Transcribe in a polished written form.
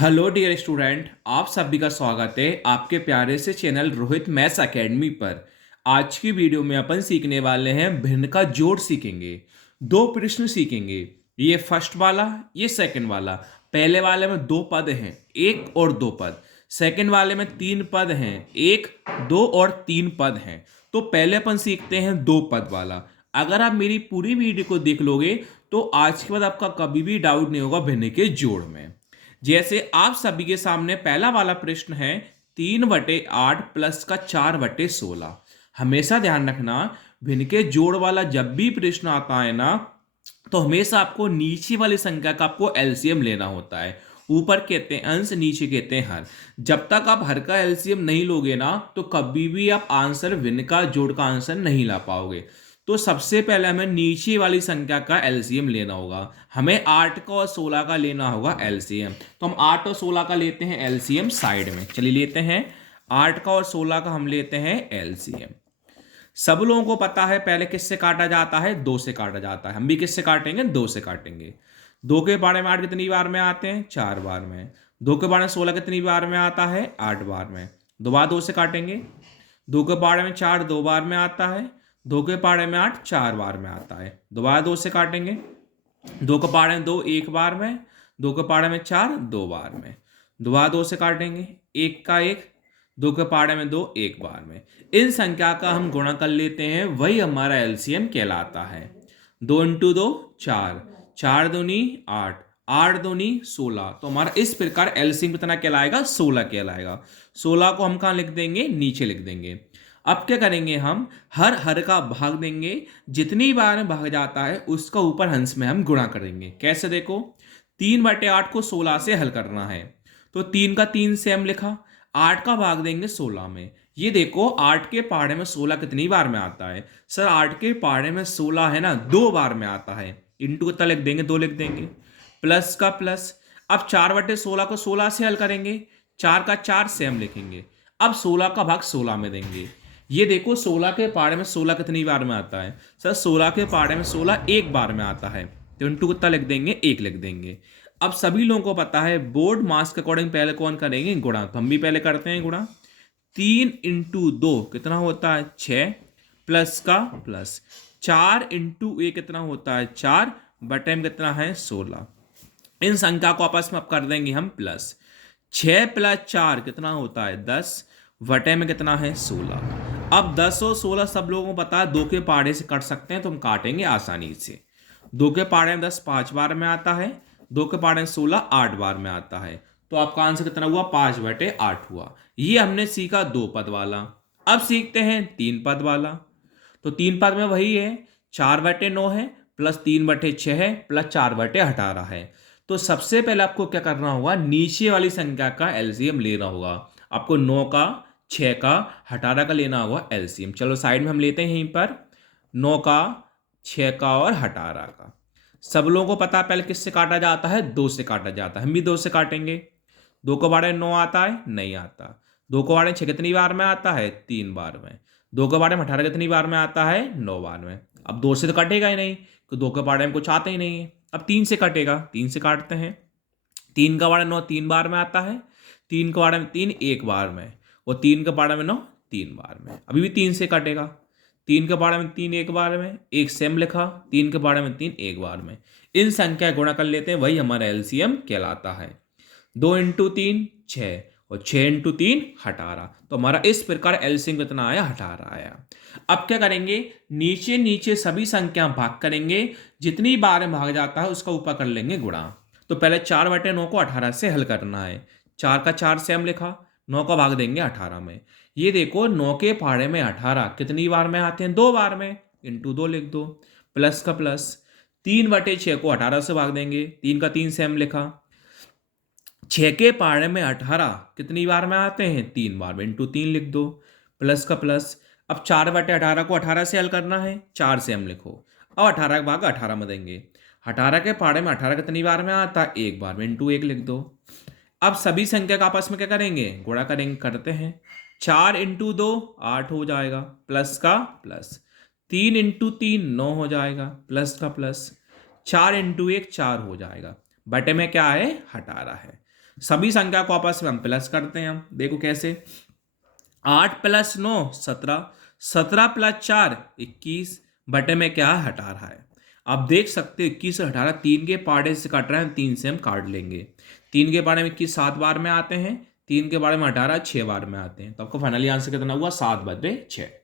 Hello dear student, आप सभी का स्वागत है आपके प्यारे से चैनल रोहित मैथ्स एकेडमी पर। आज की वीडियो में अपन सीखने वाले हैं भिन्न का जोड़ सीखेंगे। दो प्रश्न सीखेंगे, ये फर्स्ट वाला, ये सेकंड वाला। पहले वाले में दो पद हैं, एक और दो पद। सेकंड वाले में तीन पद हैं, एक, दो और तीन पद हैं। तो पहले अपन सीखते हैं दो पद वाला। अगर आप मेरी पूरी वीडियो को देख लोगे तो आज के बाद आपका कभी भी डाउट नहीं होगा भिन्न के जोड़ में। जैसे आप सभी के सामने पहला वाला प्रश्न है, 3/8 प्लस का 4/16। हमेशा ध्यान रखना, भिन्न के जोड़ वाला जब भी प्रश्न आता है ना, तो हमेशा आपको नीचे वाली संख्या का आपको एलसीएम लेना होता है। ऊपर कहते हैं अंश, नीचे कहते हैं हर। जब तक आप हर का एलसीएम नहीं लोगे ना, तो कभी भी आप आंसर भिन्न का जोड़ का आंसर नहीं ला पाओगे। तो सबसे पहले हमें नीचे वाली संख्या का एलसीएम लेना होगा। हमें 8 का और 16 का लेना होगा एलसीएम। तो हम 8 और 16 का लेते हैं एलसीएम साइड में। चलिए लेते हैं 8 का और 16 का हम लेते हैं एलसीएम। सब लोगों को पता है पहले किससे काटा जाता है, दो से काटा जाता है। हम भी किससे काटेंगे, दो से काटेंगे। दो के बारे में 8 कितनी बार में आते हैं, 4 बार में। दो के बारे में 16 कितनी बार में आता है, 8 बार में। दोबारा दो से काटेंगे। दो के पाड़े में 4 दो बार में आता है। दो के पाड़े में 8 4 बार में आता है। दोबारा दो से काटेंगे। दो के पाड़े में दो एक बार में। दो के पाड़े में 4 दो बार में। दोबारा दो से काटेंगे। एक का एक, दो के पाड़े में दो एक बार में। इन संख्या का हम गुणा कर लेते हैं, वही हमारा एलसीएम कहलाता है। 2 × 2 4, 4 दूनी 8, 8 दूनी 16। तो हमारा इस प्रकार एलसीएम कितना कहलाएगा, 16 कहलाएगा। 16 को हम कहाँ लिख देंगे, नीचे लिख देंगे। अब क्या करेंगे, हम हर हर का भाग देंगे। जितनी बार में भाग जाता है उसका ऊपर हंस में हम गुणा करेंगे। कैसे, देखो 3/8 को 16 से हल करना है, तो 3 का 3 से हम लिखा। 8 का भाग देंगे 16 में। ये देखो 8 के पहाड़े में 16 कितनी बार में आता है, सर 8 के पहाड़े में 16 है ना, दो बार में आता है। इंटू कितना लिख देंगे, दो लिख देंगे। प्लस का प्लस। अब 4/16 को 16 से हल करेंगे। 4 का 4 से हम लिखेंगे। अब 16 का भाग 16 में देंगे। ये देखो 16 के पहाड़े में 16 कितनी बार में आता है, सर 16 के पहाड़े में 16 एक बार में आता है। तो इंटू कितना लिख देंगे, एक लिख देंगे। अब सभी लोगों को पता है बोर्ड मास के अकॉर्डिंग पहले कौन करेंगे, गुणा। तो हम भी पहले करते हैं गुणा। 3 × 2 कितना होता है, 6, प्लस का प्लस। 4 × 1 कितना होता है, 4, बटे में कितना है, 16। इन संख्या को आपस में अब कर देंगे हम प्लस। 6 + 4 कितना होता है, 10, बटे में कितना है, 16। अब 10 और 16 सब लोगों को पता है दो के पहाड़े से कट सकते हैं, तो हम काटेंगे आसानी से। दो के पहाड़े में 10 5 बार में आता है। दो के पहाड़े में 16 8 बार में आता है। तो आपका आंसर कितना हुआ, 5/8 हुआ। ये हमने सीखा दो पद वाला। अब सीखते हैं तीन पद वाला। तो तीन पद में वही है, 4/9 है, प्लस 3/6 है, प्लस 4/18 है। तो सबसे पहले आपको क्या करना होगा, नीचे वाली संख्या का एलसीएम लेना होगा। आपको 9 का, 6 का, 18 का लेना होगा एलसीएम। चलो साइड में हम लेते हैं यहीं पर 9 का, 6 का और 18 का। सब लोगों को पता है पहले किससे काटा जाता है, दो से काटा जाता है। हम भी दो से काटेंगे। दो को बारे में 9 आता है, नहीं आता। दो को बारे में 6 कितनी बार में आता है, 3 बार में। दो के बारे में 18 कितनी बार में आता है, 9 बार में। अब दो से तो कटेगा ही नहीं, तो दो के बारे में कुछ आता ही नहीं है। अब 3 से कटेगा, 3 से काटते हैं। 3 का बारे में 9 3 बार में आता है। 3 के बारे में 3 एक बार में। और 3 के बारे में 9 3 बार में। अभी भी 3 से कटेगा। 3 के बारे में 3 एक बार में, एक सेम लिखा। 3 के बारे में 3 एक बार में। इन संख्या गुणा कर लेते हैं, वही हमारा एलसीएम कहलाता है। 2 × 3 6, और 6 × 3 18। तो हमारा इस प्रकार एलसीएम कितना आया, 18 आया। अब क्या करेंगे, नीचे नीचे सभी संख्या भाग करेंगे। जितनी बार में भाग जाता है उसका ऊपर कर लेंगे गुणा। तो पहले 4/9 को 18 से हल करना है। 4 का 4 से हम लिखा। 9 का भाग देंगे 18 में। ये देखो 9 के पहाड़े में 18 कितनी बार में आते हैं, दो बार में। इंटू 2 लिख दो। प्लस का प्लस। 3/6 को 18 से भाग देंगे। 3 का 3 से हम लिखा। 6 के पहाड़े में 18 कितनी बार में आते हैं, 3 बार में। इंटू 3 लिख दो। प्लस का प्लस। अब 4/18 को 18 से हल करना है, 4 से हम लिखो। अब 18 का भाग 18 में देंगे। 18 के पहाड़े में 18 कितनी बार में आता है, एक बार में। इंटू 1 लिख दो। अब सभी संख्या का आपस में क्या करेंगे, गुणा करेंगे, करते हैं। 4 × 2 8 हो जाएगा, प्लस का प्लस। 3 × 3 9 हो जाएगा, प्लस का प्लस। 4 × 1 4 हो जाएगा। बटे में क्या है, 18 है। सभी संख्या को आपस में हम प्लस करते हैं। हम देखो कैसे, 8 + 9 17, 17 + 4 21, बटे में क्या हटा रहा है। अब देख सकते हो 21 से 18 3 के पाड़े से कट रहे हैं, 3 से हम काट लेंगे। 3 के पाड़े में 21 7 बार में आते हैं, 3 के बारे में 18 6 बार में आते हैं, तो आपको फाइनली आंसर कितना हुआ 7/6।